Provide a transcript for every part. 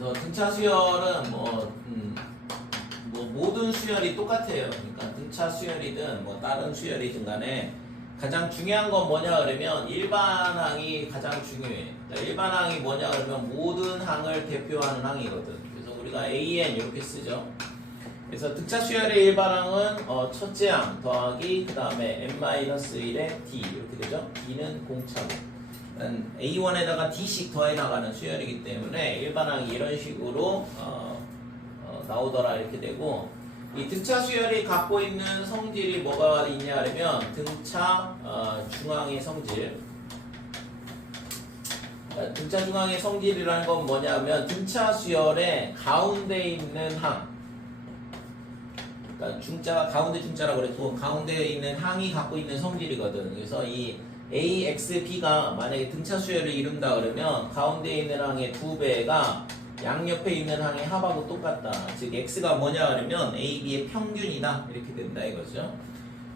그래서 등차 수열은 뭐 모든 수열이 똑같아요. 그러니까 등차 수열이든 뭐 다른 수열이든 간에 가장 중요한 건 뭐냐 그러면 일반항이 가장 중요해. 그러니까 일반항이 뭐냐 그러면 모든 항을 대표하는 항이거든. 그래서 우리가 AN 이렇게 쓰죠. 그래서 등차 수열의 일반항은 첫째 항 더하기 그 다음에 n-1의 d 이렇게 되죠. d는 공차고 A1에다가 d씩 더해 나가는 수열이기 때문에 일반항이 이런 식으로 나오더라 이렇게 되고, 이 등차 수열이 갖고 있는 성질이 뭐가 있냐 하면 등차 중앙의 성질. 등차 중앙의 성질이라는 건 뭐냐면 등차 수열의 가운데 있는 항, 그러니까 중자가 가운데 중자라고 그랬고 가운데에 있는 항이 갖고 있는 성질이거든. 그래서 이 AXB가 만약에 등차 수열을 이룬다 그러면 가운데 있는 항의 2배가 양옆에 있는 항의 합하고 똑같다. 즉 X가 뭐냐 그러면 AB의 평균이다 이렇게 된다 이거죠.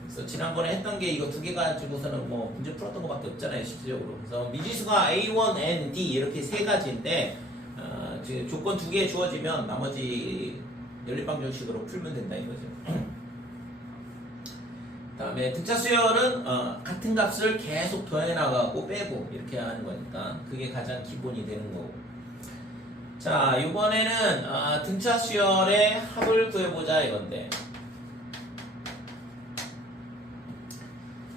그래서 지난번에 했던 게 이거 두 개 가지고서는 뭐 문제 풀었던 것밖에 없잖아요 실질적으로. 그래서 미지수가 A1, N, D 이렇게 세 가지인데 지금 조건 두 개 주어지면 나머지 연립방정식으로 풀면 된다 이거죠. 다음에 등차 수열은 같은 값을 계속 더해 나가고 빼고 이렇게 하는 거니까 그게 가장 기본이 되는 거고. 자, 이번에는 등차 수열의 합을 구해보자 이건데.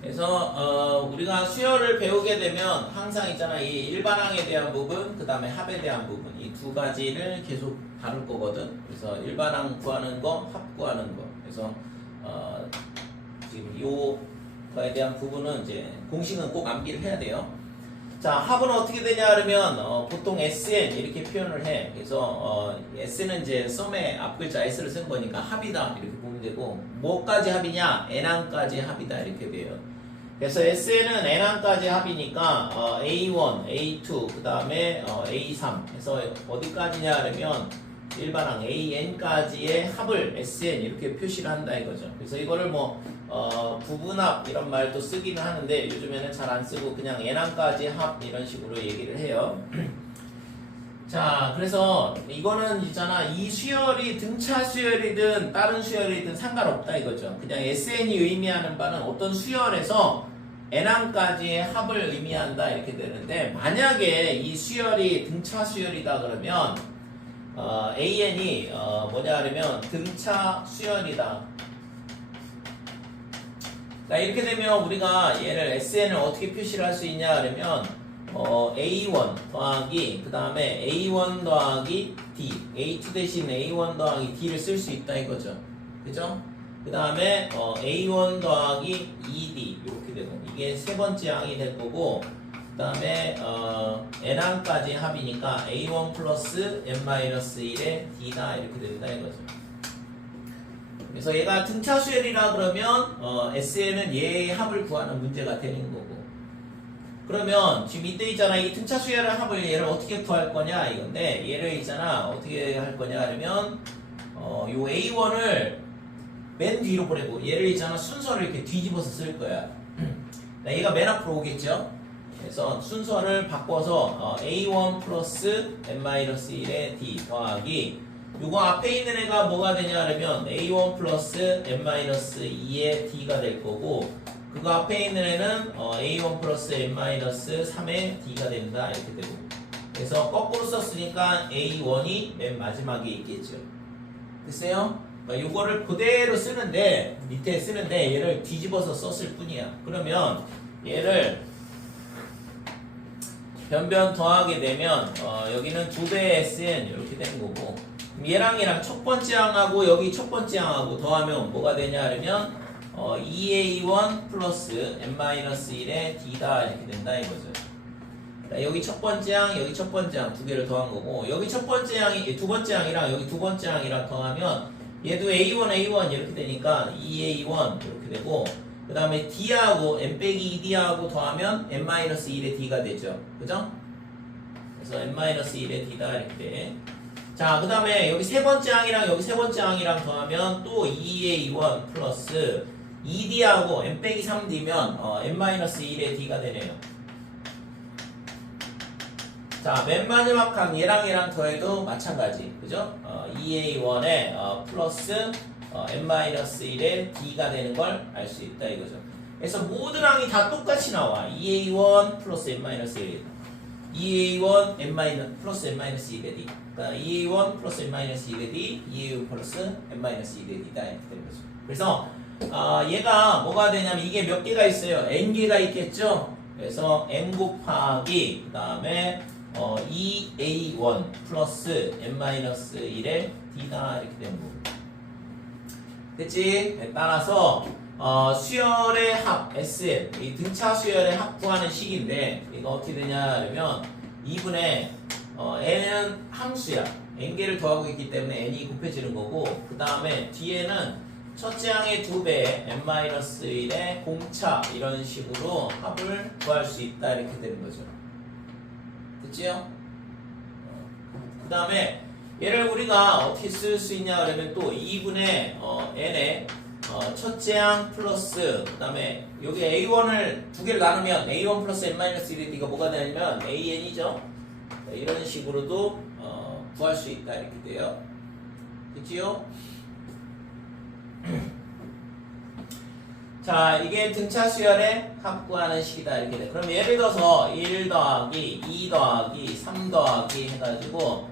그래서 우리가 수열을 배우게 되면 항상 있잖아, 이 일반항에 대한 부분, 그 다음에 합에 대한 부분, 이 두 가지를 계속 다룰 거거든. 그래서 일반항 구하는 거, 합 구하는 거. 그래서 지금 요거에 대한 부분은 이제 공식은 꼭 암기를 해야 돼요. 자, 합은 어떻게 되냐 하면 보통 SN 이렇게 표현을 해. 그래서 S는 이제 썸의 앞글자 S를 쓴 거니까 합이다 이렇게 보면 되고, 뭐까지 합이냐? N항까지 합이다 이렇게 돼요. 그래서 SN은 N항까지 합이니까 A1, A2, 그 다음에 A3 해서 어디까지냐 하면 일반항 AN까지의 합을 SN 이렇게 표시를 한다 이거죠. 그래서 이거를 뭐 부분합 이런 말도 쓰기는 하는데 요즘에는 잘 안 쓰고 그냥 N항까지 합 이런 식으로 얘기를 해요. 자, 그래서 이거는 있잖아, 이 수열이 등차 수열이든 다른 수열이든 상관없다 이거죠. 그냥 SN이 의미하는 바는 어떤 수열에서 N항까지의 합을 의미한다 이렇게 되는데, 만약에 이 수열이 등차 수열이다 그러면 AN이 뭐냐 하면 등차 수열이다. 자, 이렇게 되면 우리가 얘를 SN을 어떻게 표시를 할 수 있냐 하면 A1 더하기 그 다음에 A1 더하기 D, A2 대신 A1 더하기 D를 쓸 수 있다 이거죠. 그죠? 그 다음에 A1 더하기 2D 이렇게 되고, 이게 세 번째 항이 될 거고, 그 다음에 N항까지 합이니까 A1 플러스 N-1의 D다 이렇게 된다 이거죠. 그래서 얘가 등차 수열이라 그러면 SN은 얘의 합을 구하는 문제가 되는 거고, 그러면 지금 이때 있잖아, 이 등차 수열의 합을 얘를 어떻게 구할 거냐 이건데, 얘를 있잖아 어떻게 할 거냐 하면 요 A1을 맨 뒤로 보내고 얘를 있잖아 순서를 이렇게 뒤집어서 쓸 거야. 얘가 맨 앞으로 오겠죠. 그래서 순서를 바꿔서 A1 플러스 N-1의 D 더하기 요거 앞에 있는 애가 뭐가 되냐 하면 A1 플러스 N-2의 D가 될 거고, 그거 앞에 있는 애는 A1 플러스 N-3의 D가 된다 이렇게 되고, 그래서 거꾸로 썼으니까 A1이 맨 마지막에 있겠죠. 됐어요? 요거를 그대로 쓰는데, 밑에 쓰는데 얘를 뒤집어서 썼을 뿐이야. 그러면 얘를 변변 더하게 되면 여기는 2배의 SN 이렇게 되는 거고, 얘랑 첫 번째 항하고 여기 첫 번째 항하고 더하면 뭐가 되냐 하면 2A1 플러스 N-1의 D다 이렇게 된다 이거죠. 여기 첫 번째 항, 여기 첫 번째 항 두 개를 더한 거고, 여기 첫 번째 항이 두 번째 항이랑 여기 두 번째 항이랑 더하면 얘도 A1 이렇게 되니까 2A1 이렇게 되고, 그 다음에 D하고 N-2D하고 더하면 N-1의 D가 되죠. 그죠? 그래서 N-1의 D다 이렇게 돼. 자, 그 다음에 여기 세 번째 항이랑 여기 세 번째 항이랑 더하면 또 2A1 플러스 2D하고 N-3D면 N-1의 D가 되네요. 자, 맨 마지막 항 얘랑 더해도 마찬가지. 그죠? 2a1에 플러스 n-1의 d가 되는 걸 알 수 있다 이거죠. 그래서 모든 항이 다 똑같이 나와. 2a1 플러스 n-1이 2a1 n- 플러스 n-2가 d. 그러니까 2a1 플러스 n-2가 d, 2a1 플러스 n-2가 d다 이렇게 되는 거죠. 그래서 얘가 뭐가 되냐면 이게 몇 개가 있어요. n개가 있겠죠. 그래서 n 곱하기 그 다음에 2a1 플러스 n-1의 d다 이렇게 되는 거고. 됐지? 따라서 수열의 합 SM, 이 등차 수열의 합 구하는 식인데 이거 어떻게 되냐 그러면 2분의 n은 함수야. n개를 더하고 있기 때문에 n이 곱해지는 거고, 그 다음에 뒤에는 첫째 항의 2배 n-1의 공차 이런 식으로 합을 구할 수 있다 이렇게 되는 거죠. 됐지요? 그 다음에 얘를 우리가 어떻게 쓸 수 있냐 그러면 또 2분의 n의 첫째 항 플러스 그 다음에 여기 a1을 두 개를 나누면 a1 플러스 n-1가 뭐가 되냐면 an이죠. 이런 식으로도 구할 수 있다 이렇게 돼요. 됐지요? 자, 이게 등차 수열의 합 구하는 식이다 이렇게 돼. 그럼 예를 들어서 1 더하기 2 더하기 3 더하기 해가지고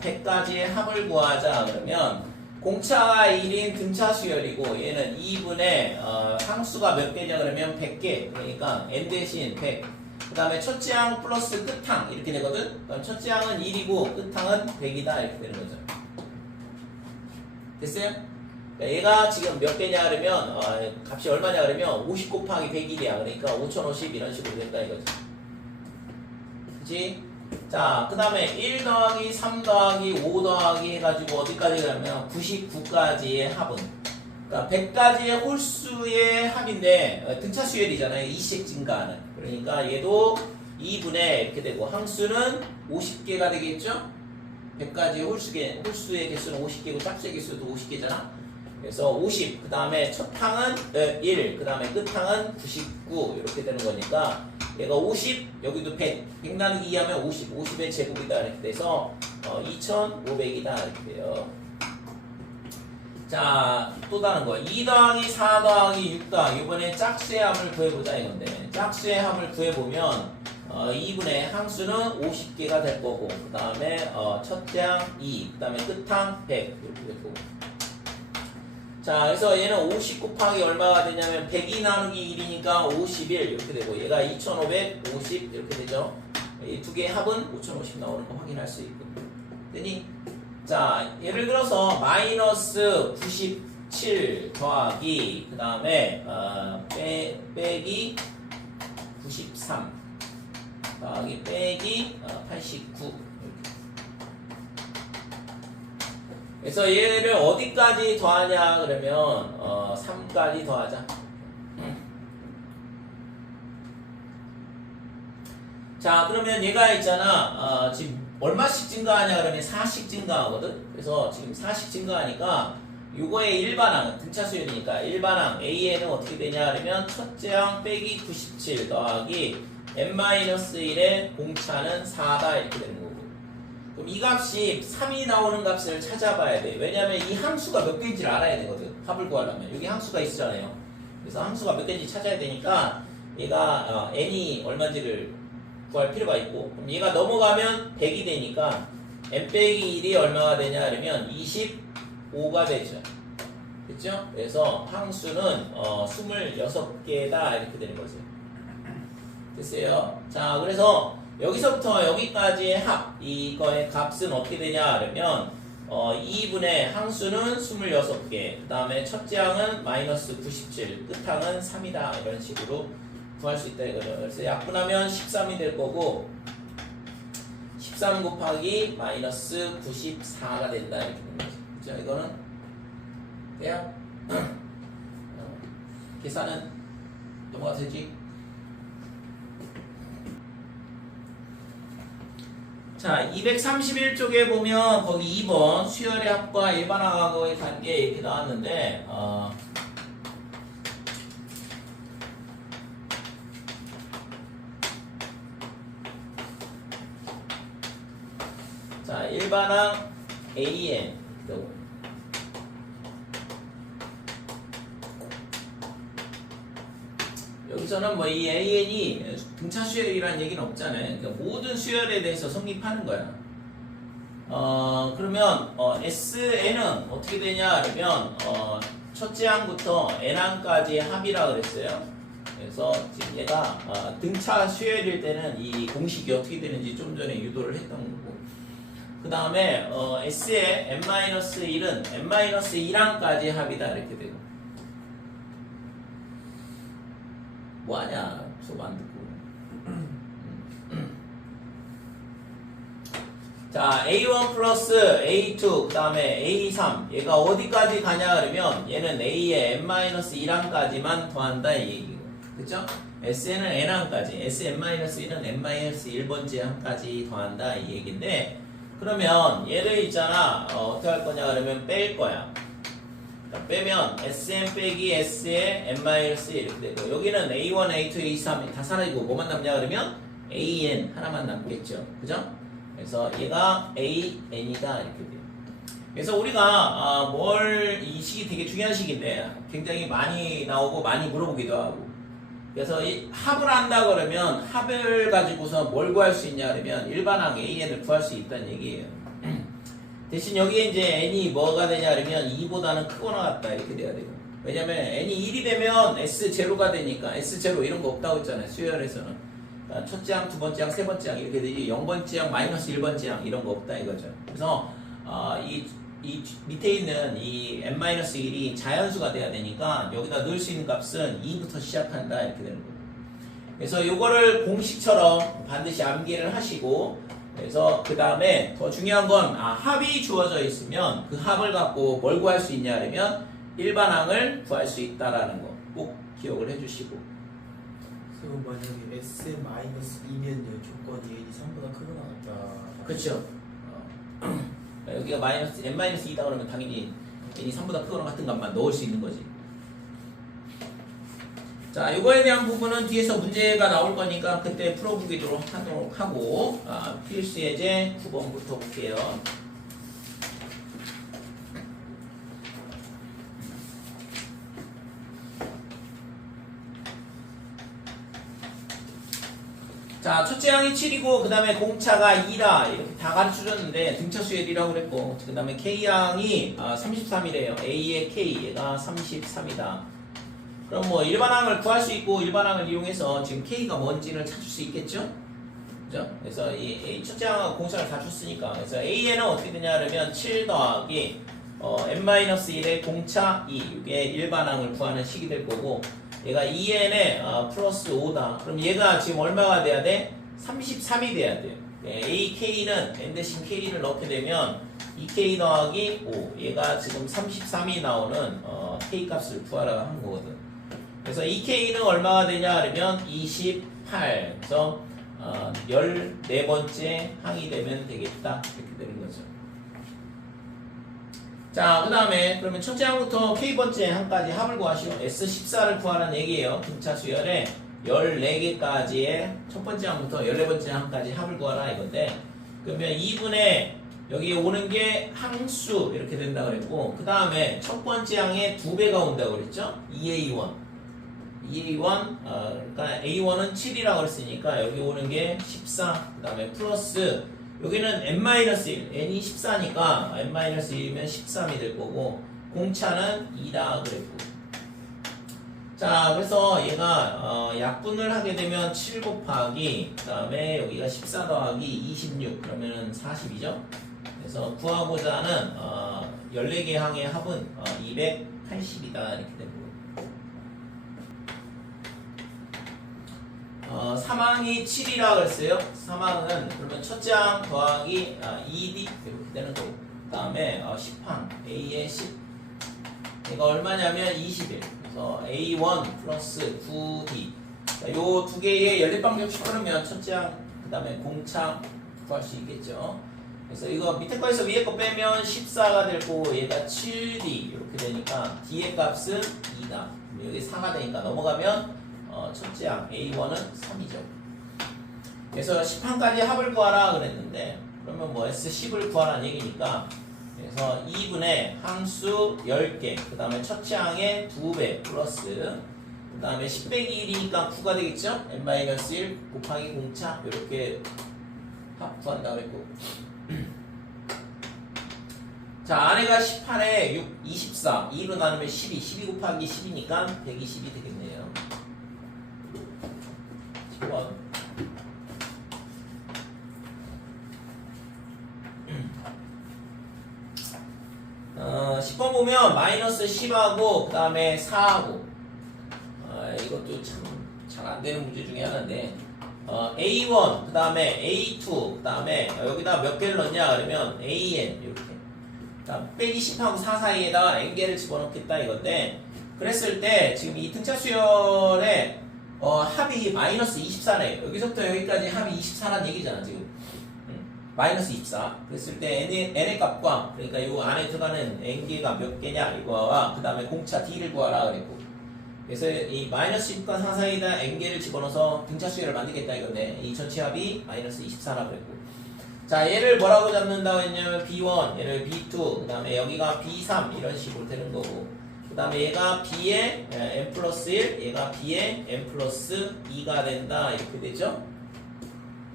100가지의 합을 구하자 그러면 공차가 1인 등차 수열이고 얘는 2분의 항수가 몇 개냐 그러면 100개. 그러니까 n 대신 100. 그 다음에 첫째 항 플러스 끝항 이렇게 되거든. 그럼 첫째 항은 1이고 끝항은 100이다 이렇게 되는 거죠. 됐어요? 얘가 지금 몇 개냐 그러면 값이 얼마냐 그러면 50 곱하기 100일이야. 그러니까 5050 이런 식으로 된다 이거지. 그치? 자, 그 다음에 1 더하기 3 더하기 5 더하기 해가지고 어디까지 가면 99까지의 합은, 그러니까 100가지의 홀수의 합인데 등차 수열이잖아요. 2씩 증가하는. 그러니까 얘도 2분의 이렇게 되고 항수는 50개가 되겠죠? 100가지의 홀수의 개수는 50개고 짝수의 개수도 50개잖아. 그래서 50, 그 다음에 첫 항은 1, 그 다음에 끝 항은 99 이렇게 되는 거니까 얘가 50, 여기도 100, 100 나누기 2 하면 50, 50의 제곱이다 이렇게 돼서 2500이다 이렇게 돼요. 자, 또 다른 거 2 더하기 4 더하기 6 더하기 이번에 짝수의 합을 구해보자 이건데, 짝수의 합을 구해보면 2분의 항수는 50개가 될 거고, 그 다음에 첫째 항 2, 그 다음에 끝항 100 이렇게 될 거고. 자, 그래서 얘는 50 곱하기 얼마가 되냐면 102 나누기 1이니까 51 이렇게 되고, 얘가 2550 이렇게 되죠. 이 두 개의 합은 5050 나오는 거 확인할 수 있고. 되니? 자, 예를 들어서 마이너스 97 더하기 그 다음에 빼기 93 더하기 빼기 89. 그래서 얘를 어디까지 더하냐 그러면 3까지 더하자. 자, 그러면 얘가 있잖아. 지금 얼마씩 증가하냐 그러면 4씩 증가하거든. 그래서 지금 4씩 증가하니까 요거의 일반항, 등차 수열이니까 일반항 A에는 어떻게 되냐 그러면 첫째 항 빼기 97 더하기 n-1의 공차는 4다 이렇게 되는 거고. 그럼 이 값이 3이 나오는 값을 찾아봐야 돼. 왜냐면 이 함수가 몇 개인지를 알아야 되거든. 합을 구하려면. 여기 함수가 있잖아요. 그래서 함수가 몇 개인지 찾아야 되니까 얘가 n이 얼마인지를 구할 필요가 있고, 그럼 얘가 넘어가면 100이 되니까 n 빼기 1이 얼마가 되냐 그러면 25가 되죠. 그렇죠? 그래서 항수는 26개다 이렇게 되는 거죠. 됐어요? 자, 그래서 여기서부터 여기까지의 합, 이거의 값은 어떻게 되냐 그러면 2분의 항수는 26개, 그 다음에 첫째 항은 마이너스 97, 끝항은 3이다 이런 식으로 구할 수 있다 이거죠. 그래서 약분하면 13이 될 거고 13 곱하기 마이너스 94가 된다 이렇게 되는 거죠. 그죠? 이거는 돼요? 계산은 넘어가 되지? 자, 231쪽에 보면 거기 2번 수열의 합과 일반항하고의 관계 이렇게 나왔는데 자, 일반항 AN. 여기서는 뭐 이 AN이 등차 수열이라는 얘기는 없잖아요. 그러니까 모든 수열에 대해서 성립하는 거야. 그러면 SN은 어떻게 되냐 그러면 첫째 항부터 N항까지의 합이라 그랬어요. 그래서 지금 얘가 등차 수열일 때는 이 공식이 어떻게 되는지 좀 전에 유도를 했던 거고, 그 다음에 S의 n-1은 n-1항까지 합이다 이렇게 되고. 뭐하냐 수업 안 듣고. 자, A1 플러스 A2 그 다음에 A3 얘가 어디까지 가냐 그러면 얘는 A의 n-1항까지만 더한다 이 얘기고, 그쵸? SN은 n항까지, Sn-1은 n-1번째 항까지 더한다 이 얘기인데, 그러면 얘를 있잖아 어떻게 할 거냐 그러면 뺄 거야. 빼면 Sn 빼기 S의 n-1 이렇게 되고, 여기는 A1, A2, A3 다 사라지고 뭐만 남냐 그러면 AN 하나만 남겠죠, 그죠? 그래서 얘가 AN이다 이렇게 돼요. 그래서 우리가 이 식이 되게 중요한 식인데 굉장히 많이 나오고 많이 물어보기도 하고, 그래서 이 합을 한다 그러면 합을 가지고서 뭘 구할 수 있냐 그러면 일반항 AN을 구할 수 있다는 얘기예요. 대신 여기에 이제 n이 뭐가 되냐 그러면 2보다는 크거나 같다 이렇게 돼야 되고, 왜냐면 n이 1이 되면 S0가 되니까, S0 이런 거 없다고 했잖아요 수열에서는. 첫째 항, 두 번째 항, 세 번째 항 이렇게 되지 0번째 항, 마이너스 1번째 항 이런 거 없다 이거죠. 그래서 이 밑에 있는 이 n-1이 자연수가 돼야 되니까 여기다 넣을 수 있는 값은 2부터 시작한다 이렇게 되는 거예요. 그래서 요거를 공식처럼 반드시 암기를 하시고, 그래서 그 다음에 더 중요한 건 합이 주어져 있으면 그 합을 갖고 뭘 구할 수 있냐 그러면 일반항을 구할 수 있다라는 거 꼭 기억을 해주시고. 그럼 만약에 SM-2면요 조건이 n이 3보다 크거나 같다. 그렇죠. 여기가 n-2다 그러면 당연히 n이 3보다 크거나 같은 값만 넣을 수 있는 거지. 자, 이거에 대한 부분은 뒤에서 문제가 나올 거니까 그때 풀어보기로 하도록 하고, 필수 예제 9번부터 볼게요. 자, 첫째 항이 7이고 그 다음에 공차가 2라 이렇게 다 가르쳐줬는데 등차 수열이라고 그랬고, 그 다음에 K항이 33이래요. A의 K 얘가 33이다. 그럼 뭐 일반항을 구할 수 있고 일반항을 이용해서 지금 K가 뭔지를 찾을 수 있겠죠? 그죠? 그래서 이 첫째 항하고 공차를 다 줬으니까, 그래서 A에는 어떻게 되냐 그러면 7 더하기 n-1의 공차 2 이게 일반항을 구하는 식이 될 거고, 얘가 2n에 플러스 5다. 그럼 얘가 지금 얼마가 돼야 돼? 33이 돼야 돼요. AK는 n 대신 K를 넣게 되면 2K 더하기 5 얘가 지금 33이 나오는 K 값을 구하라고 한 거거든. 그래서 2K는 얼마가 되냐 그러면 28. 그래서 14번째 항이 되면 되겠다 이렇게 되는 거죠. 자, 그 다음에 그러면 첫째 항부터 K번째 항까지 합을 구하시오. S14를 구하라는 얘기예요. 등차 수열에 14개까지의 첫 번째 항부터 14번째 항까지 합을 구하라 이건데, 그러면 2분의 여기 오는 게 항수 이렇게 된다 그랬고, 그 다음에 첫 번째 항에 2배가 온다고 그랬죠. 2A1 그러니까 A1은 7이라고 그랬으니까 여기 오는 게 14, 그 다음에 플러스 여기는 n-1, n이 14니까 n-1이면 13이 될 거고, 공차는 2다 그랬고. 자, 그래서 얘가 약분을 하게 되면 7 곱하기 그 다음에 여기가 14 더하기 26 그러면은 40이죠. 그래서 구하고자 하는 14개 항의 합은 280이다 이렇게 되는 거예요. 3항이 7이라 그랬어요. 3항은 그러면 첫째 항 더하기 2D 이렇게 되는 거고, 그 다음에 10항 A의 10 얘가 얼마냐면 21. 그래서 A1 플러스 9D 요 두 개의 연립방정식 그러면 첫째 항 그 다음에 공차 구할 수 있겠죠. 그래서 이거 밑에 거에서 위에 거 빼면 14가 될 거고, 얘가 7D 이렇게 되니까 D의 값은 2다. 여기 4가 되니까 넘어가면 첫째 항 A1은 3이죠. 그래서 10항까지 합을 구하라 그랬는데, 그러면 그러면 뭐 S10을 구하라는 얘기니까 그래서 2분의 항수 10개 그 다음에 첫째 항의 2배 플러스 그 다음에 10 빼기 1이니까 9가 되겠죠? n-1 곱하기 공차 이렇게 합 구한다고 그랬고 자 아래가 18에 6, 24 2로 나누면 12 곱하기 10이니까 120이 되겠네요 10번 10번 보면 마이너스 10하고 그 다음에 4하고 이것도 참 잘 안되는 문제 중에 하나인데 A1 그 다음에 A2 그 다음에 여기다 몇 개를 넣냐 그러면 AN 이렇게 빼기 10하고 4 사이에다가 n개를 집어넣겠다 이건데 그랬을 때 지금 이 등차 수열의 합이 마이너스 24래 여기서부터 여기까지 합이 24란 얘기잖아 지금 마이너스 24 그랬을 때 n의 값과 그러니까 이 안에 들어가는 n개가 몇 개냐 이거와 그 다음에 공차 d를 구하라 그랬고 그래서 이 마이너스 10과 4 사이에다 n개를 집어넣어서 등차 수열을 만들겠다 이건데 이 전체 합이 마이너스 24라 그랬고 자 얘를 뭐라고 잡는다고 했냐면 B1 얘를 B2 그 다음에 여기가 B3 이런 식으로 되는 거고 그 다음에 얘가 B의 n 플러스 1 얘가 B의 n 플러스 2가 된다 이렇게 되죠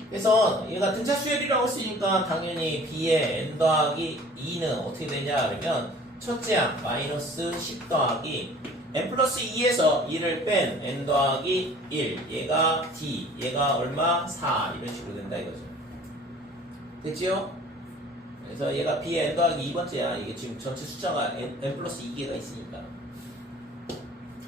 그래서 얘가 등차 수열이라고 쓰니까 당연히 B의 n 더하기 2는 어떻게 되냐 그러면 첫째 항 마이너스 10 더하기 n 플러스 2에서 2를 뺀 n 더하기 1 얘가 D 얘가 얼마? 4 이런 식으로 된다 이거죠 됐지요? 그래서 얘가 B의 n 더하기 2번째야 이게 지금 전체 숫자가 n 플러스 2개가 있으니까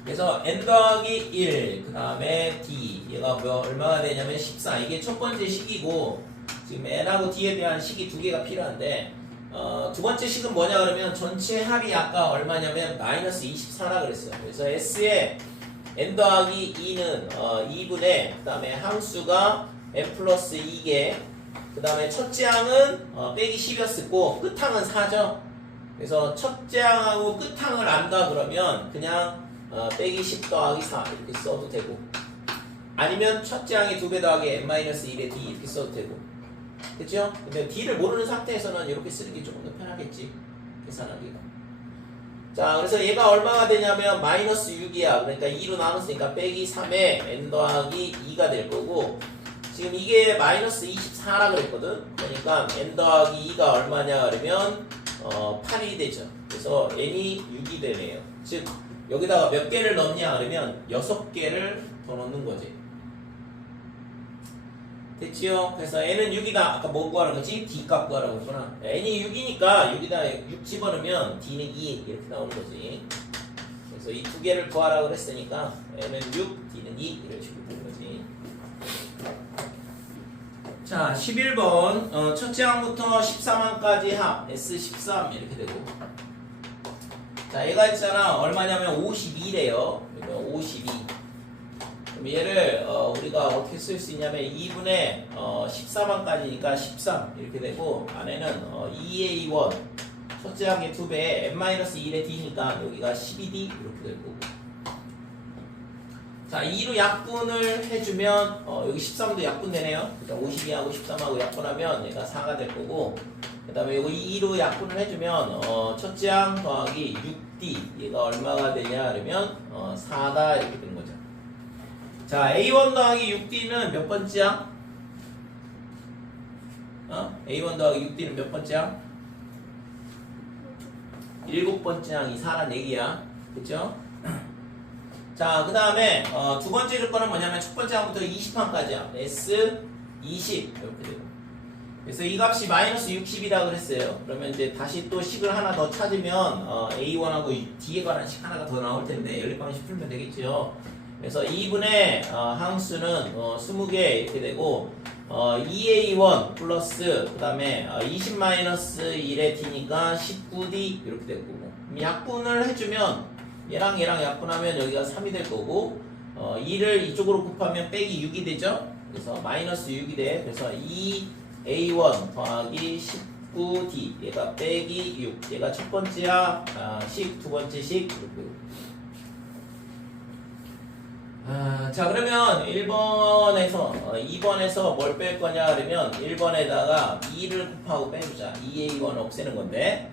그래서 n 더하기 1 그 다음에 D 얘가 얼마가 되냐면 14 이게 첫 번째 식이고 지금 n하고 d에 대한 식이 두 개가 필요한데 두 번째 식은 뭐냐 그러면 전체 합이 아까 얼마냐면 마이너스 24라 그랬어요 그래서 S의 n 더하기 2는 2분의 그 다음에 항수가 n 플러스 2개 그 다음에 첫째 항은 빼기 10이었고 끝항은 4죠 그래서 첫째 항하고 끝항을 안다 그러면 그냥 빼기 10 더하기 4 이렇게 써도 되고 아니면 첫째 항의 2배 더하기 n-1의 d 이렇게 써도 되고 그쵸? 근데 d를 모르는 상태에서는 이렇게 쓰는 게 조금 더 편하겠지 계산하기가 자 그래서 얘가 얼마가 되냐면 마이너스 6이야 그러니까 2로 나눴으니까 빼기 3에 n 더하기 2가 될 거고 지금 이게 마이너스 24라 그랬거든 그러니까 n 더하기 2가 얼마냐 그러면 8이 되죠 그래서 n이 6이 되네요 즉 여기다가 몇 개를 넣냐 그러면 6개를 더 넣는 거지 됐지요? 그래서 n은 6이다 아까 뭐 구하라고 했지? d 값 구하라고 했구나 n이 6이니까 여기다 6 집어넣으면 d는 2 이렇게 나오는 거지 그래서 이 두 개를 구하라고 그랬으니까 n은 6, d는 2 이런 식으로 되는 거지 자 11번 첫째 항부터 13항까지 합 S13 이렇게 되고 자 얘가 있잖아 얼마냐면 52래요 그러니까 52 그럼 얘를 우리가 어떻게 쓸 수 있냐면 2분의 13항까지니까 13 이렇게 되고 안에는 2A1 첫째 항의 2배에 n-1의 d니까 여기가 12d 이렇게 될 거고 자 2로 약분을 해주면 여기 13도 약분되네요 그러니까 52하고 13하고 약분하면 얘가 4가 될 거고 그 다음에 여기 2로 약분을 해주면 첫째 항 더하기 6d 얘가 얼마가 되냐 그러면 4다 이렇게 되는 거죠 자 A1 더하기 6D는 몇 번째야? A1 더하기 6D는 몇 번째야? 7번째 항이 4란 얘기야 그쵸? 자 그 다음에 두 번째 조건은 뭐냐면 첫 번째 항부터 20항까지야 S20 이렇게 되고 그래서 이 값이 마이너스 60이라 그랬어요 그러면 이제 다시 또 식을 하나 더 찾으면 A1하고 D에 관한 식 하나가 더 나올 텐데 연립방식 풀면 되겠죠 그래서 2분의 항수는 20개 이렇게 되고 2A1 플러스 그 다음에 20-1의 D니까 19D 이렇게 될 거고 약분을 해주면 얘랑 약분하면 여기가 3이 될 거고 2를 이쪽으로 곱하면 빼기 6이 되죠 그래서 마이너스 6이 돼 그래서 2A1 더하기 19D 얘가 빼기 6 얘가 첫 번째야 식 두 번째 식 이렇게 자 그러면 1번에서 2번에서 뭘 뺄 거냐 그러면 1번에다가 2를 곱하고 빼주자. 2A1 없애는 건데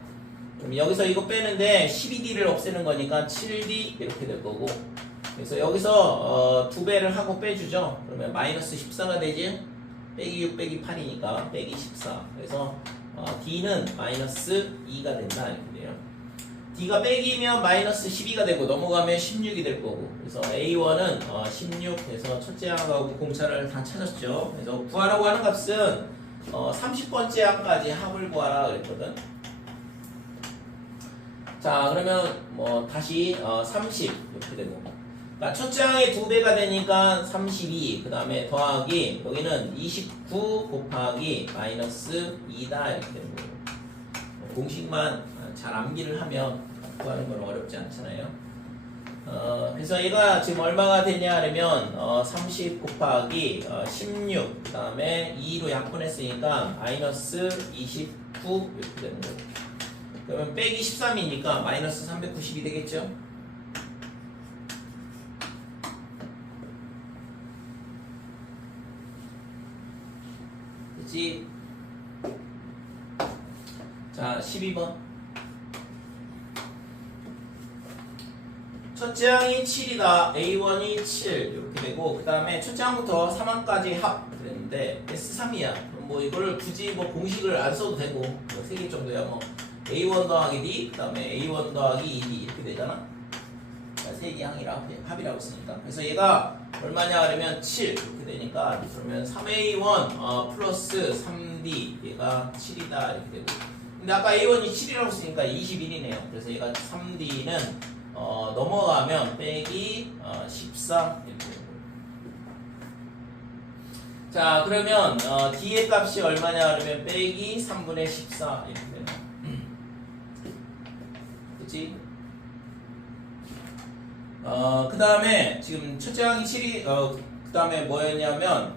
그럼 여기서 이거 빼는데 12D를 없애는 거니까 7D 이렇게 될 거고 그래서 여기서 2배를 하고 빼주죠. 그러면 마이너스 14가 되지? 빼기 6 빼기 8이니까 빼기 14 그래서 D는 마이너스 2가 된다 이렇게 돼요. D가 빼기면 마이너스 12가 되고 넘어가면 16이 될 거고 그래서 A1은 16 해서 첫째 항하고 공차를 다 찾았죠. 그래서 구하라고 하는 값은 30번째 항까지 합을 구하라 그랬거든. 자 그러면 뭐 다시 30 이렇게 되고 그러니까 첫째 항의 2배가 되니까 32 그 다음에 더하기 여기는 29 곱하기 마이너스 2다 이렇게 되는 거고 공식만 잘 암기를 하면 구하는 건 어렵지 않잖아요. 그래서 얘가 지금 얼마가 되냐 하면 30 곱하기 16 그 다음에 2로 약분했으니까 마이너스 29 이렇게 되는 거예요. 그러면 빼기 13이니까 마이너스 390이 되겠죠. 그치? 자 12번 첫째 항이 7이다. A1이 7 이렇게 되고 그 다음에 첫째 항부터 3항까지 합 그랬는데 S3이야. 뭐 이거를 굳이 뭐 공식을 안 써도 되고 뭐 3개 정도야. 뭐 A1 더하기 D 그 다음에 A1 더하기 2D 이렇게 되잖아. 3개 항이라 합이라고 했으니까 그래서 얘가 얼마냐 그러면 7 이렇게 되니까 그러면 3A1 플러스 3D 얘가 7이다 이렇게 되고 근데 아까 A1이 7이라고 했으니까 21이네요. 그래서 얘가 3D는 넘어가면 빼기 14 이렇게 되고 자 그러면 D의 값이 얼마냐 그러면 빼기 3분의 14 이렇게 되네요. 그치? 그 다음에 지금 첫째 항이 7이 그 다음에 뭐였냐면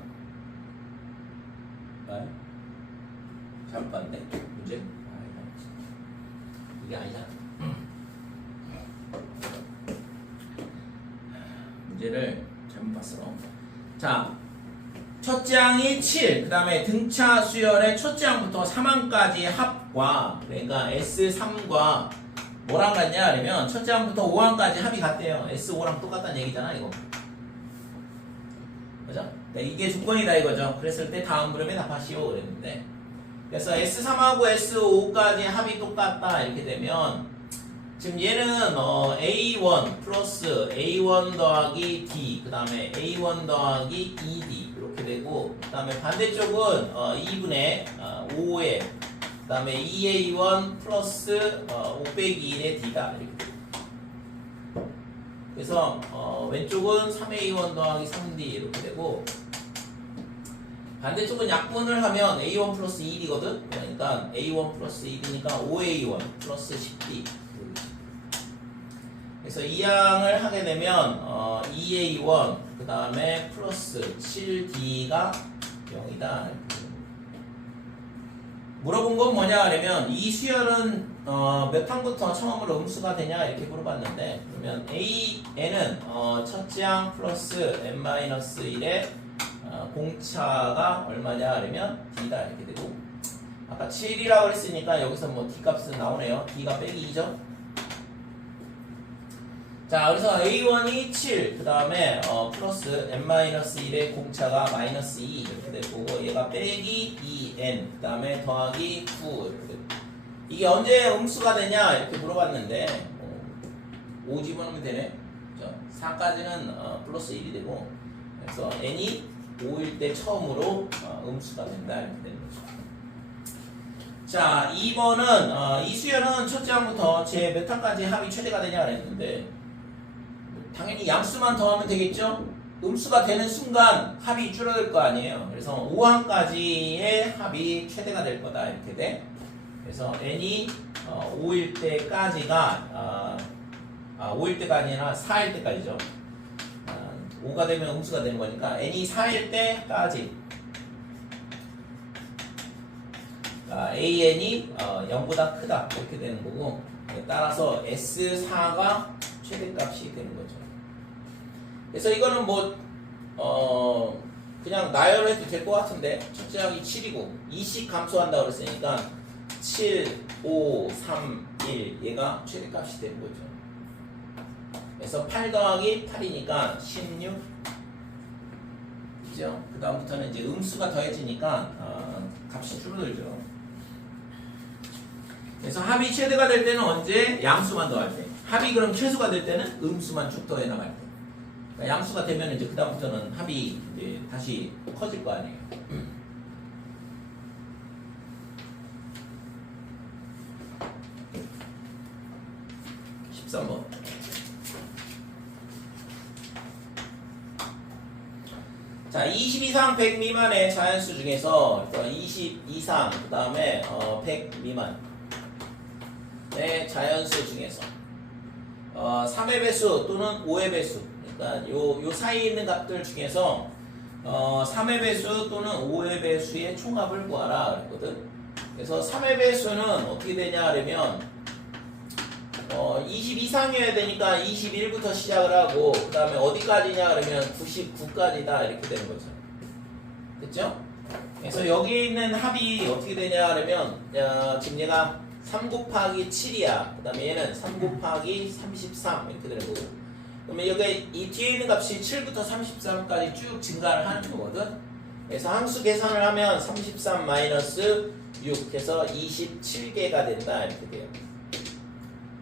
잘못 봤네 문제 이게 아니잖아. 문제를 잘못 봤어. 자 첫째 항이 7 그 다음에 등차 수열의 첫째 항부터 3항까지 합과 그러니까 S3과 뭐랑 같냐 그러면 첫째 항부터 5항까지 합이 같대요. S5랑 똑같다는 얘기잖아 이거. 그죠? 그러니까 이게 조건이다 이거죠. 그랬을 때 다음 그림에 답하시오 그랬는데 그래서 S3하고 S5까지 합이 똑같다 이렇게 되면 지금 얘는 A1 플러스 A1 더하기 D 그 다음에 A1 더하기 2D 이렇게 되고 그 다음에 반대쪽은 2분의 5에 그 다음에 2A1 플러스 5 빼기 1의 D다 이렇게 되고 그래서 왼쪽은 3A1 더하기 3D 이렇게 되고 반대쪽은 약분을 하면 A1 플러스 2D거든 그러니까 A1 플러스 2D니까 5A1 플러스 10D 그래서 이 항을 하게 되면 2A1 그 다음에 플러스 7D가 0이다 물어본 건 뭐냐 하려면 이 수열은 몇 항부터 처음으로 음수가 되냐 이렇게 물어봤는데 그러면 A는 첫째 항 플러스 n-1의 공차가 얼마냐 하려면 D다 이렇게 되고 아까 7이라고 했으니까 여기서 뭐 D 값은 나오네요. D가 빼기 2죠. 자, 그래서 A1이 7, 그 다음에 플러스 n-1의 공차가 마이너스 2 이렇게 될 거고 얘가 빼기 2n, 그 다음에 더하기 9 이렇게 되고 이게 언제 음수가 되냐 이렇게 물어봤는데 5 집어넣으면 되네. 4까지는 플러스 1이 되고 그래서 n이 5일 때 처음으로 음수가 된다 이렇게 되는 거죠. 자, 2번은 이 수열은 첫째 항부터 제 몇 항까지 합이 최대가 되냐 그랬는데 당연히 양수만 더하면 되겠죠? 음수가 되는 순간 합이 줄어들 거 아니에요. 그래서 5항까지의 합이 최대가 될 거다 이렇게 돼. 그래서 n이 5일 때까지가 5일 때가 아니라 4일 때까지죠. 5가 되면 음수가 되는 거니까 n이 4일 때까지 an이 0보다 크다 이렇게 되는 거고 따라서 S4가 최대값이 되는 거죠. 그래서 이거는 그냥 나열해도 될 것 같은데 첫째 항이 7이고 2씩 감소한다고 그랬으니까 7, 5, 3, 1 얘가 최대값이 되는 거죠. 그래서 8 더하기 8이니까 16 그죠? 그 다음부터는 이제 음수가 더해지니까 값이 줄어들죠. 그래서 합이 최대가 될 때는 언제? 양수만 더할 때. 합이 그럼 최소가 될 때는 음수만 쭉 더해 나갈 때. 그러니까 양수가 되면 이제 그 다음부터는 합이 이제 다시 커질 거 아니에요. 13번. 자, 20 이상 100 미만의 자연수 중에서 20 이상 그 다음에 100 미만의 자연수 중에서 3의 배수 또는 5의 배수, 그러니까 요 사이에 있는 값들 중에서 3의 배수 또는 5의 배수의 총합을 구하라 그랬거든. 그래서 3의 배수는 어떻게 되냐 하면 20 이상이어야 되니까 21부터 시작을 하고 그 다음에 어디까지냐 그러면 99까지다 이렇게 되는 거죠. 됐죠? 그래서 여기 있는 합이 어떻게 되냐 그러면 지금 얘가 3 곱하기 7이야. 그 다음에 얘는 3 곱하기 33 이렇게 되는 거고, 그러면 여기 이 뒤에 있는 값이 7부터 33까지 쭉 증가를 하는 거거든. 그래서 함수 계산을 하면 33 마이너스 6 해서 27개가 된다 이렇게 돼요.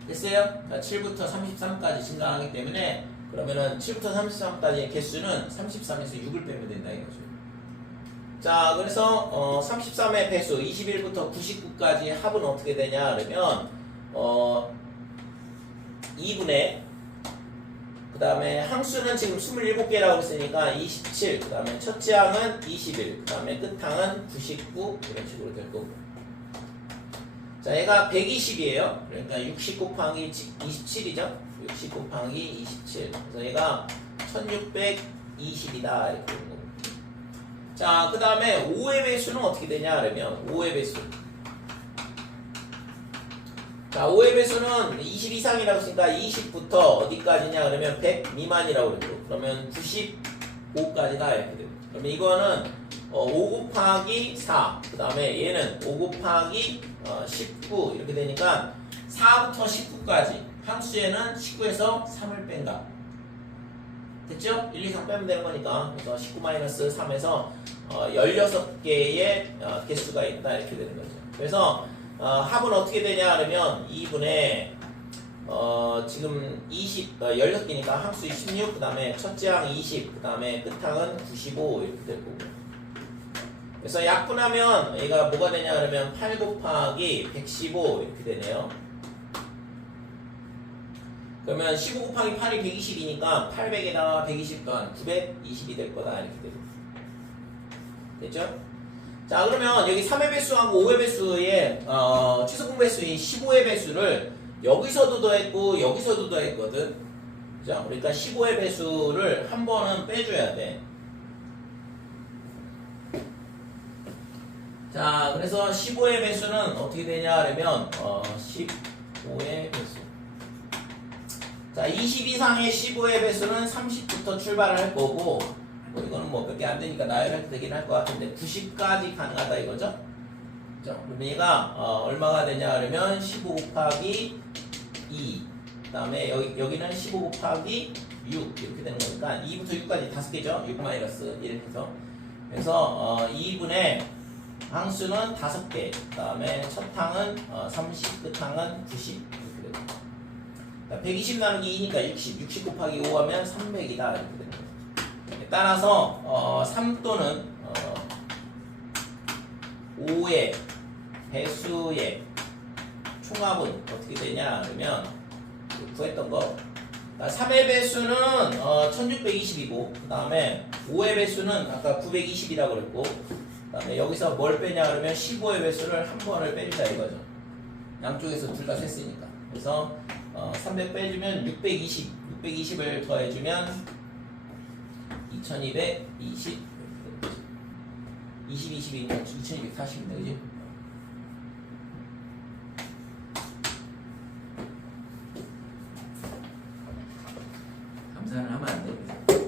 됐어요? 7부터 33까지 증가하기 때문에 그러면은 7부터 33까지의 개수는 33에서 6을 빼면 된다 이거죠. 자, 그래서 33의 배수 21부터 99까지 합은 어떻게 되냐 그러면 2분의 그 다음에 항수는 지금 27개라고 했으니까 27, 그 다음에 첫째 항은 21, 그 다음에 끝항은 99 이런 식으로 될 거고. 자, 얘가 120이에요. 그러니까 60 곱하기 27이죠. 60 곱하기 27. 그래서 얘가 1620이다 이렇게 되는 거고. 자, 그 다음에 5의 배수는 어떻게 되냐 그러면 5의 배수. 자, 5의 배수는 20 이상이라고 했으니까 20부터 어디까지냐 그러면 100 미만이라고 그랬죠. 그러면 95까지다 이렇게 되고. 그러면 이거는 5 곱하기 4, 그 다음에 얘는 5 곱하기 19 이렇게 되니까 4부터 19까지 함수에는 19에서 3을 뺀다. 됐죠? 1, 2, 3 빼면 되는 거니까. 그래서 19-3에서 16개의 개수가 있다 이렇게 되는 거죠. 그래서 합은 어떻게 되냐 그러면 2분의 지금 16개니까 함수 16, 그 다음에 첫째 항 20, 그 다음에 끝항은 95 이렇게 될 거고. 그래서 약분하면 얘가 뭐가 되냐 그러면 8 곱하기 115 이렇게 되네요. 그러면 15 곱하기 8이 120이니까 800에다가 120 더한 920이 될 거다 이렇게 되고. 됐죠? 자, 그러면 여기 3의 배수하고 5의 배수의 최소분 배수인 15의 배수를 여기서도 더했고 여기서도 더했거든. 자, 그러니까 15의 배수를 한 번은 빼줘야 돼. 자, 그래서 15의 배수는 어떻게 되냐 하면 15의 배수. 자, 20 이상의 15의 배수는 30부터 출발을 할 거고, 이거는 뭐 몇 개 안 되니까 나열해도 되긴 할 것 같은데 90까지 가능하다 이거죠. 그죠? 그럼 얘가 얼마가 되냐 하면 15 곱하기 2, 그 다음에 여기는 15 곱하기 6 이렇게 되는 거니까 2부터 6까지 5개죠. 6 마이너스 1 해서. 그래서 2분의 항수는 5개, 그 다음에 첫 항은 30, 끝 항은 90 이렇게 되고. 120 나누기 2니까 60 곱하기 5 하면 300이다 이렇게 되는 거예요. 따라서 3 또는 5의 배수의 총합은 어떻게 되냐 그러면 구했던 거 3의 배수는 1620이고 그 다음에 5의 배수는 아까 920이라고 그랬고 그 다음에 여기서 뭘 빼냐 그러면 15의 배수를 한 번을 빼주자 이거죠. 양쪽에서 둘 다 셌으니까. 그래서 300 빼주면 620을 더해주면 2220 20이니까 2240인데 그지? 감사는 하면 안 돼.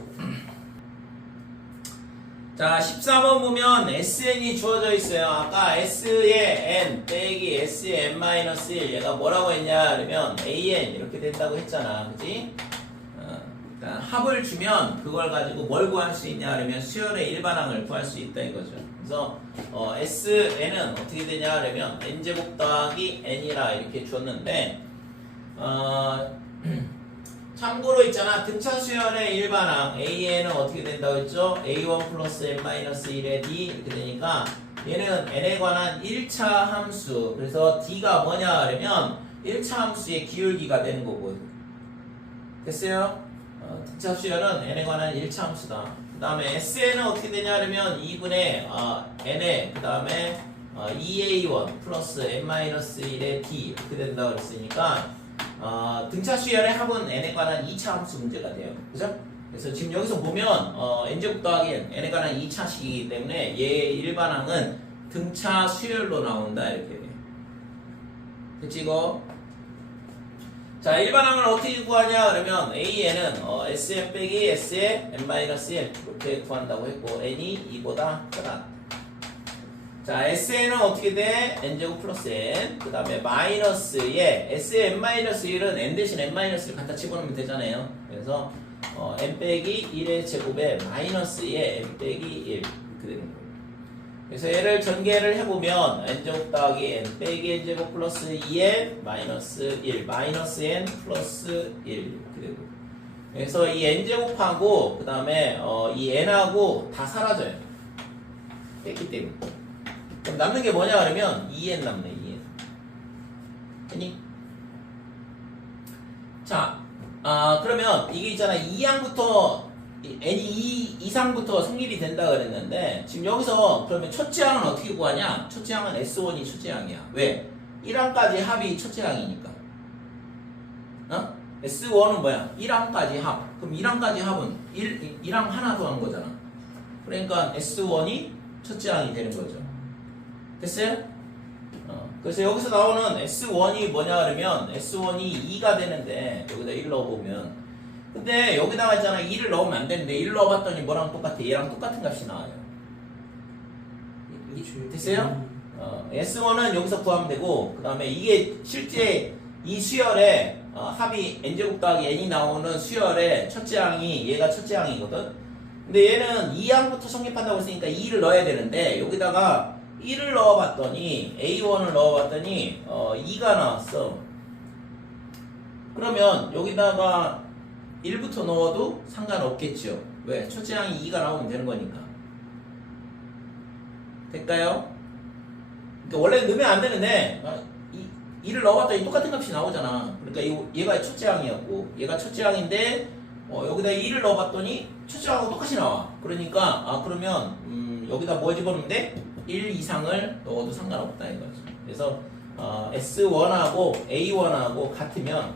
자, 14번 보면 SN이 주어져 있어요. 아까 S의 N 빼기 S의 N-1 얘가 뭐라고 했냐 그러면 AN 이렇게 된다고 했잖아. 그치? 합을 주면 그걸 가지고 뭘 구할 수 있냐 그러면 수열의 일반항을 구할 수 있다 이거죠. 그래서 SN은 어떻게 되냐 그러면 N제곱 더하기 N이라 이렇게 줬는데 참고로 있잖아. 등차 수열의 일반항 AN은 어떻게 된다고 했죠? A1 플러스 N-1의 D 이렇게 되니까 얘는 N에 관한 1차 함수. 그래서 D가 뭐냐 그러면 1차 함수의 기울기가 되는 거고. 됐어요? 등차 수열은 N에 관한 1차 함수다. 그 다음에 SN은 어떻게 되냐 그러면 2분의 N에 그 다음에 2A1 플러스 N-1의 D 이렇게 된다고 그랬으니까 등차 수열의 합은 n에 관한 2차 함수 문제가 돼요. 그죠? 그래서 지금 여기서 보면 n제곱 더하기 n에 관한 2차식이기 때문에 얘의 일반항은 등차 수열로 나온다 이렇게 돼요. 그치 이거? 자, 일반항을 어떻게 구하냐 그러면 AN은 SN 빼기 S의 N-1 이렇게 구한다고 했고 n이 2보다 크다. 자, SN은 어떻게 돼? N제곱 플러스 N. 그 다음에 마이너스에 S의 N-1은 N 대신 N-를 갖다 집어넣으면 되잖아요. 그래서 N 빼기 1의 제곱에 마이너스에 N 빼기 1 이렇게 되는 거예요. 그래서 얘를 전개를 해보면 N제곱 더하기 N 빼기 N제곱 플러스 2N 마이너스 1 마이너스 N 플러스 1 이렇게 되고. 그래서 이 N제곱하고 그 다음에 이 N하고 다 사라져요. 뺐기 때문에. 그럼 남는 게 뭐냐 그러면 2n 남네 2n. 됐니? 자, 그러면 이게 있잖아 2항부터 n이 2 이상부터 성립이 된다 그랬는데 지금 여기서 그러면 첫째 항은 어떻게 구하냐? 첫째 항은 S1이 첫째 항이야. 왜? 1항까지 합이 첫째 항이니까. S1은 뭐야? 1항까지 합. 그럼 1항까지 합은 1항 하나 더한 거잖아. 그러니까 S1이 첫째 항이 되는 거죠. 됐어요? 그래서 여기서 나오는 S1이 뭐냐 그러면 S1이 2가 되는데 여기다 1 넣어보면 근데 여기다가 있잖아 2를 넣으면 안 되는데 1 넣어봤더니 뭐랑 똑같아? 얘랑 똑같은 값이 나와요. 됐어요? S1은 여기서 구하면 되고 그 다음에 이게 실제 이 수열에 합이 n제곱 더하기 n이 나오는 수열의 첫째 항이 얘가 첫째 항이거든. 근데 얘는 2항부터 성립한다고 했으니까 2를 넣어야 되는데 여기다가 1을 넣어봤더니 A1을 넣어봤더니 2가 나왔어. 그러면 여기다가 1부터 넣어도 상관없겠죠. 왜? 첫째 항이 2가 나오면 되는 거니까. 될까요? 그러니까 원래 넣으면 안 되는데 2를 넣어봤더니 똑같은 값이 나오잖아. 그러니까 얘가 첫째 항이었고 얘가 첫째 항인데 여기다 2를 넣어봤더니 첫째 항하고 똑같이 나와. 그러니까 그러면 여기다 뭐 집어넣으면 돼? 1 이상을 넣어도 상관없다 이거죠. 그래서 S1하고 A1하고 같으면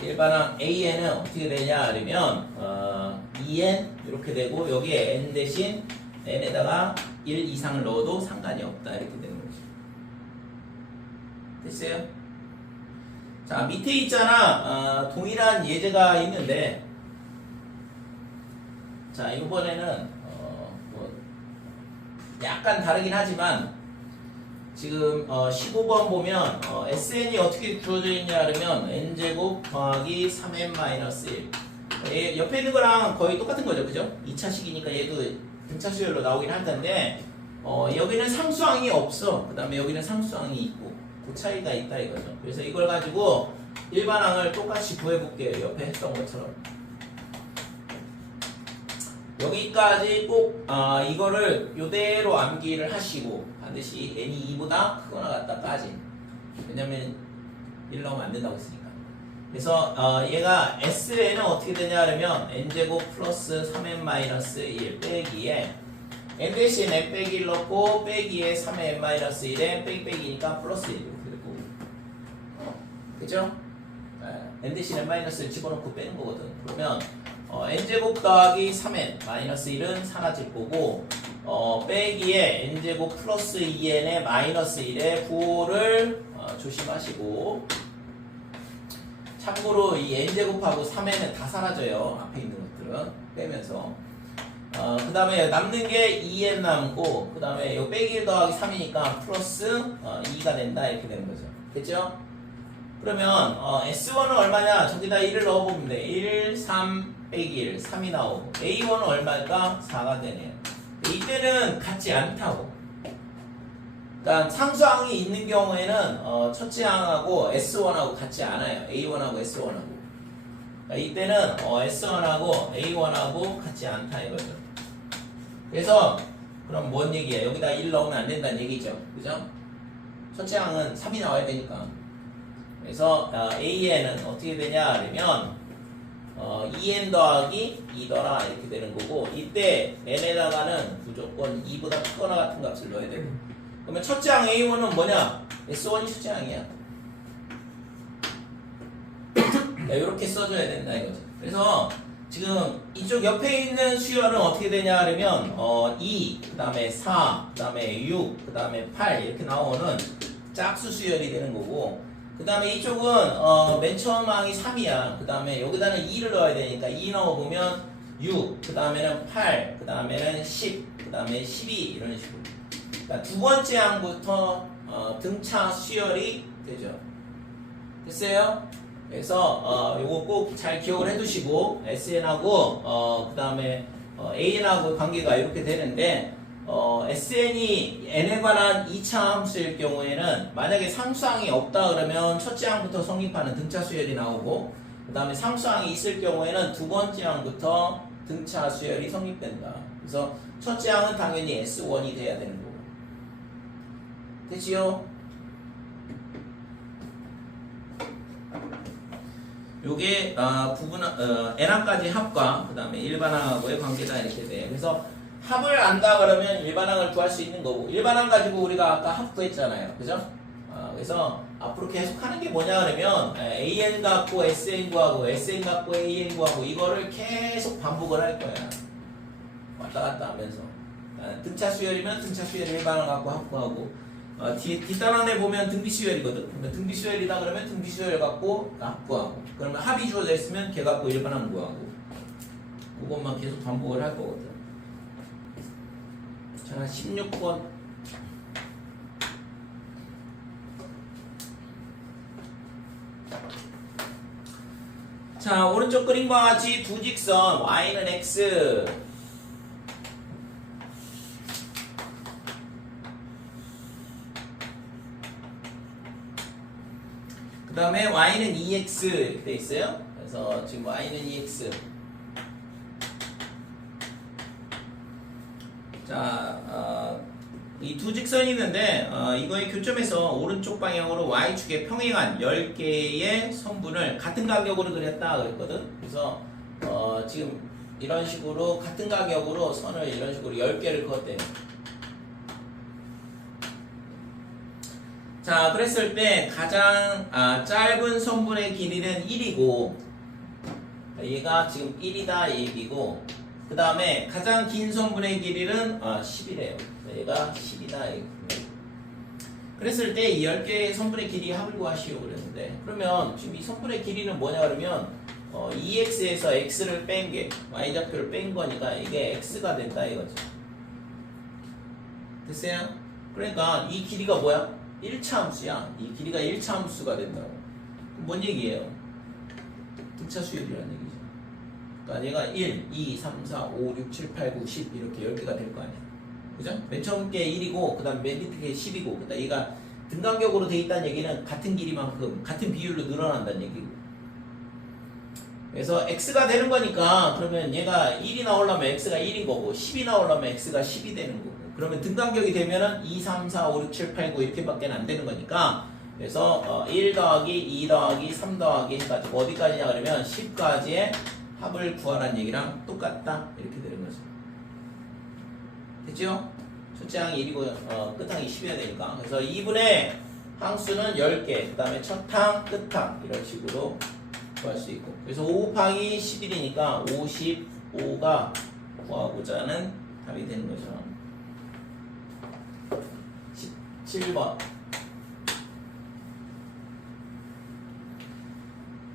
일반항 AN은 어떻게 되냐 그러면 2N 이렇게 되고 여기에 N 대신 N에다가 1 이상을 넣어도 상관이 없다 이렇게 되는 거죠. 됐어요? 자, 밑에 있잖아 동일한 예제가 있는데 자, 이번에는 약간 다르긴 하지만 지금 15번 보면 SN이 어떻게 주어져 있냐 그러면 N제곱 더하기 3N-1 옆에 있는 거랑 거의 똑같은 거죠. 그죠? 2차식이니까 얘도 등차 수열로 나오긴 할 텐데 여기는 상수항이 없어. 그 다음에 여기는 상수항이 있고 그 차이가 있다 이거죠. 그래서 이걸 가지고 일반항을 똑같이 구해볼게요. 옆에 했던 것처럼 여기까지 꼭 이거를 요대로 암기를 하시고 반드시 n이 2보다 크거나 같다까지. 왜냐면 1 넣으면 안 된다고 했으니까. 그래서 얘가 SN은 어떻게 되냐 그러면 n제곱 플러스 3n-1 빼기에 n 대신 n 빼기 1 넣고 빼기에 3n-1에 빼기니까 플러스 1 이렇게 되고 그죠? n 대신 n-을 집어넣고 빼는 거거든. 그러면 n제곱 더하기 3n 마이너스 1은 사라질 거고 빼기에 n제곱 플러스 2n의 마이너스 1의 부호를 조심하시고 참고로 이 n제곱하고 3n은 다 사라져요. 앞에 있는 것들은 빼면서. 그 다음에 남는 게 2n 남고, 그 다음에 요 빼기 1 더하기 3이니까 플러스 2가 된다. 이렇게 되는 거죠. 됐죠? 그러면 S1은 얼마냐? 저기다 1을 넣어보면 돼. 1, 3 빼기 1, 3이 나오고, A1은 얼마일까? 4가 되네요. 이때는 같지 않다고. 그러니까 상수항이 있는 경우에는 첫째 항하고 S1하고 같지 않아요. A1하고 S1하고. 그러니까 이때는 S1하고 A1하고 같지 않다 이거죠. 그래서 그럼 뭔 얘기야? 여기다 1 넣으면 안 된다는 얘기죠. 그죠? 첫째 항은 3이 나와야 되니까. 그래서 AN은 어떻게 되냐 그러면 2n 더하기 2더라 이렇게 되는 거고, 이때 n에다가는 무조건 2보다 크거나 같은 값을 넣어야 되고, 그러면 첫째 항 A1은 뭐냐? S1이 첫째 항이야. 이렇게 써줘야 된다 이거죠. 그래서 지금 이쪽 옆에 있는 수열은 어떻게 되냐 하면 2, 그 다음에 4, 그 다음에 6, 그 다음에 8 이렇게 나오는 짝수 수열이 되는 거고, 그 다음에 이쪽은 맨 처음 항이 3이야. 그 다음에 여기다는 2를 넣어야 되니까 2 넣어보면 6, 그 다음에는 8, 그 다음에는 10, 그 다음에 12 이런 식으로. 그러니까 두 번째 항부터 등차 수열이 되죠. 됐어요? 그래서 요거 꼭 잘 기억을 해두시고, SN하고 그 다음에 AN하고 관계가 이렇게 되는데, SN이 n에 관한 2차 함수일 경우에는 만약에 상수항이 없다 그러면 첫째 항부터 성립하는 등차 수열이 나오고, 그 다음에 상수항이 있을 경우에는 두 번째 항부터 등차 수열이 성립된다. 그래서 첫째 항은 당연히 S1이 돼야 되는 거고. 됐지요? 요게 n항까지 합과 그 다음에 일반항하고의 관계다 이렇게 돼. 그래서 합을 안다 그러면 일반항을 구할 수 있는 거고, 일반항 가지고 우리가 아까 합 구했잖아요. 그죠? 그래서 앞으로 계속 하는 게 뭐냐 그러면 AN 갖고 SN 구하고 SN 갖고 AN 구하고 이거를 계속 반복을 할 거야. 왔다 갔다 하면서. 등차 수열이면 등차 수열 일반항 갖고 합 구하고, 뒷단원에 보면 등비 수열이거든. 그러면 등비 수열이다 그러면 등비 수열 갖고 합 구하고, 그러면 합이 주어져 있으면 걔 갖고 일반항 구하고, 그것만 계속 반복을 할 거거든. 자, 16번. 자, 오른쪽 그림과 같이 두 직선 y는 x, 그 다음에 y는 2x 이렇게 돼 있어요. 그래서 지금 y는 2x. 자, 이 두 직선이 있는데 이거의 교점에서 오른쪽 방향으로 y축에 평행한 10개의 선분을 같은 간격으로 그렸다 그랬거든. 그래서 지금 이런 식으로 같은 간격으로 선을 이런 식으로 10개를 그었대요. 자, 그랬을 때 가장 짧은 선분의 길이는 1이고, 얘가 지금 1이다 이 얘기고, 그 다음에 가장 긴 선분의 길이는 10이래요. 얘가 10이다 얘기고. 그랬을 때 이 10개의 선분의 길이 합을 구하시오 그랬는데, 그러면 지금 이 선분의 길이는 뭐냐 그러면 2x에서 x를 뺀 게 y좌표를 뺀 거니까 이게 x가 된다 이거죠. 됐어요? 그러니까 이 길이가 뭐야? 1차 함수야. 이 길이가 1차 함수가 된다고. 뭔 얘기예요? 등차 수열이라는 얘기죠. 그러니까 얘가 1, 2, 3, 4, 5, 6, 7, 8, 9, 10 이렇게 10개가 될 거 아니야. 그죠? 맨 처음 게 1이고 그 다음 맨 밑에 게 10이고, 그 다음 얘가 등간격으로 돼 있다는 얘기는 같은 길이만큼 같은 비율로 늘어난다는 얘기고. 그래서 x가 되는 거니까 그러면 얘가 1이 나오려면 x가 1인 거고, 10이 나오려면 x가 10이 되는 거고, 그러면 등간격이 되면은 2, 3, 4, 5, 6, 7, 8, 9 이렇게밖에 안 되는 거니까, 그래서 1 더하기 2 더하기 3 더하기 해가지고 어디까지냐 그러면 10까지의 합을 구하라는 얘기랑 똑같다 이렇게 되는 거죠. 됐죠? 첫째 항이 1이고 끝항이 10이어야 되니까. 그래서 2분의 항수는 10개, 그 다음에 첫항, 끝항 이런 식으로 구할 수 있고, 그래서 5 곱하기 11이니까 55가 구하고자 하는 답이 되는 거죠. 17번.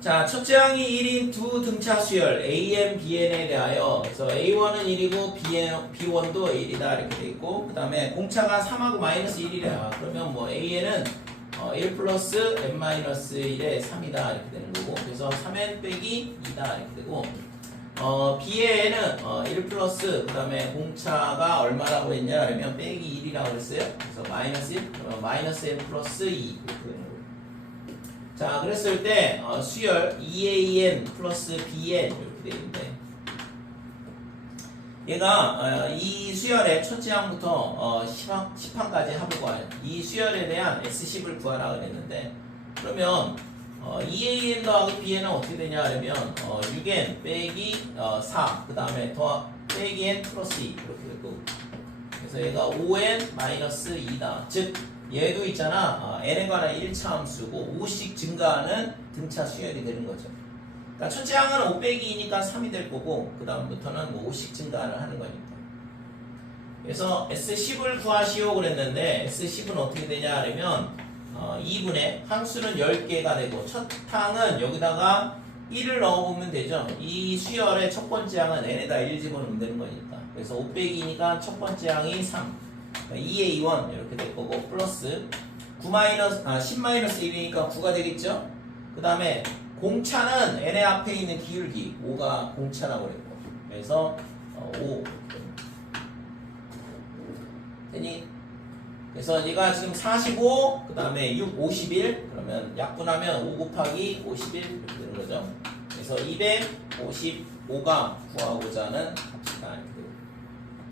자, 첫째 항이 1인 두 등차 수열 AM, BN에 대하여 그래서 A1은 1이고 B1도 1이다 이렇게 돼 있고 그 다음에 공차가 3하고 마이너스 1이래요. 그러면 뭐 AN은 1 플러스 n 마이너스 1에 3이다 이렇게 되는 거고 그래서 3n 빼기 2다 이렇게 되고 B의 n은 1 플러스 그 다음에 공차가 얼마라고 했냐 그러면 빼기 1이라고 했어요. 그래서 마이너스 1 그러면 마이너스 n 플러스 2 이렇게 되는 거고 자 그랬을 때 수열 EAN 플러스 BN 이렇게 되어 있는데 얘가 이 수열의 첫째 항부터 10항까지 합을 구하여 이 수열에 대한 S10을 구하라 그랬는데 그러면 EAN 더하기 BN은 어떻게 되냐 하면 6N 빼기 4 그 다음에 빼기 N 플러스 2 이렇게 되고 그래서 얘가 5N 마이너스 2다 즉 얘도 있잖아 n에 관한 1차 함수고 5씩 증가하는 등차 수열이 되는 거죠. 그러니까 첫째 항은 5 빼기 2니까 3이 될 거고 그 다음부터는 뭐 5씩 증가를 하는 거니까. 그래서 S10을 구하시오 그랬는데 S10은 어떻게 되냐 하면 2분의 항수는 10개가 되고 첫 항은 여기다가 1을 넣어보면 되죠. 이 수열의 첫 번째 항은 n에다 1 집어넣으면 되는 거니까. 그래서 5 빼기 2니까 첫 번째 항이 3 2A1 이렇게 될 거고 플러스 10-1이니까 9가 되겠죠. 그 다음에 공차는 n의 앞에 있는 기울기 5가 공차라고 그랬고 그래서 5 되니 그래서 얘가 지금 45 그 다음에 6 51 그러면 약분하면 5 곱하기 51 이렇게 되는 거죠. 그래서 255가 구하고자 하는 값이다 이렇게